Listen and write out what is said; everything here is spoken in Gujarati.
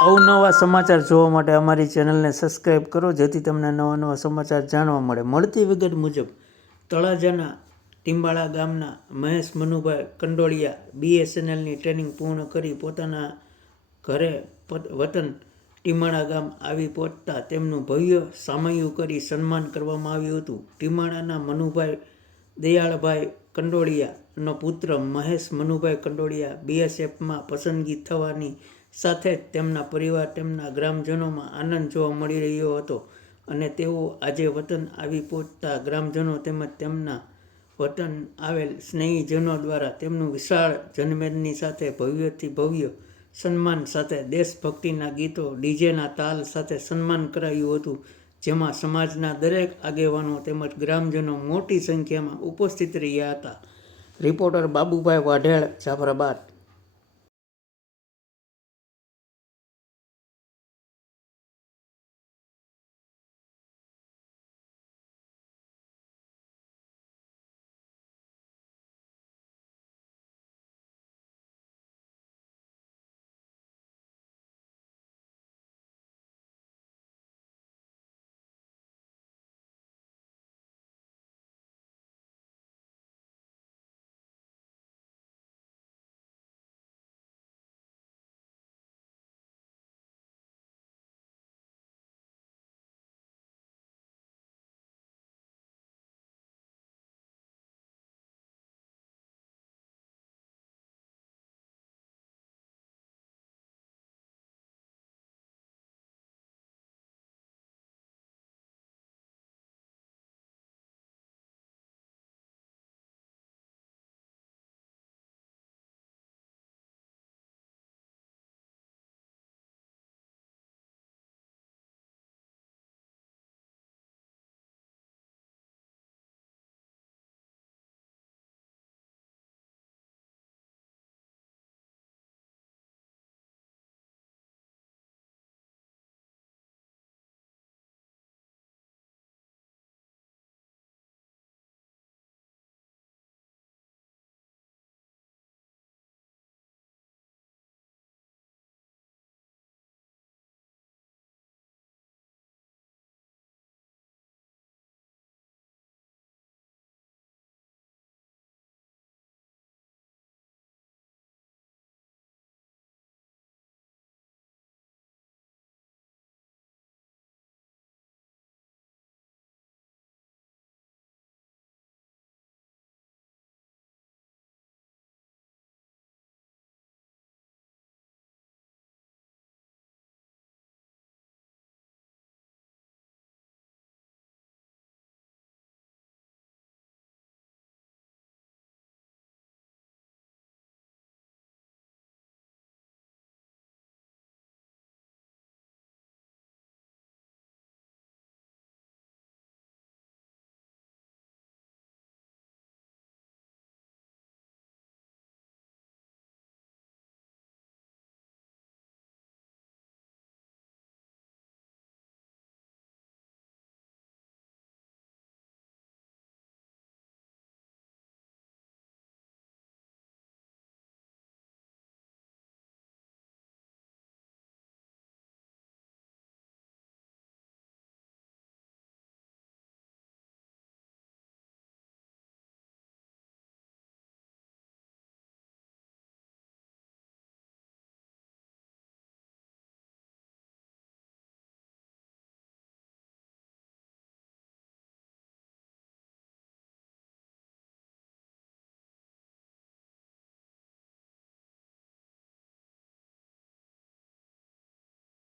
અવનવા સમાચાર જોવા માટે અમારી ચેનલને સબસ્ક્રાઈબ કરો, જેથી તમને નવા નવા સમાચાર જાણવા મળે. મળતી વિગત મુજબ તળાજાના ટીમ્બાળા ગામના મહેશ મનુભાઈ કંડોળિયા BSNLની ટ્રેનિંગ પૂર્ણ કરી પોતાના ઘરે વતન ટીમાળા ગામ આવી પહોંચતા તેમનું ભવ્ય સામૈયું કરી સન્માન કરવામાં આવ્યું હતું. ટીમાળાના મનુભાઈ દયાળભાઈ કંડોળિયાનો પુત્ર મહેશ મનુભાઈ કંડોળિયા BSFમાં પસંદગી થવાની સાથે જ તેમના પરિવાર તેમના ગ્રામજનોમાં આનંદ જોવા મળી રહ્યો હતો અને તેઓ આજે વતન આવી પહોંચતા ગ્રામજનો તેમજ તેમના વતન આવેલ સ્નેહીજનો દ્વારા તેમનું વિશાળ જનમેદની સાથે ભવ્યથી ભવ્ય સન્માન સાથે દેશભક્તિના ગીતો ડીજેના તાલ સાથે સન્માન કરાયું હતું, જેમાં સમાજના દરેક આગેવાનો તેમજ ગ્રામજનો મોટી સંખ્યામાં ઉપસ્થિત રહ્યા હતા. રિપોર્ટર બાબુભાઈ વાઢેળ, જાફરાબાદ.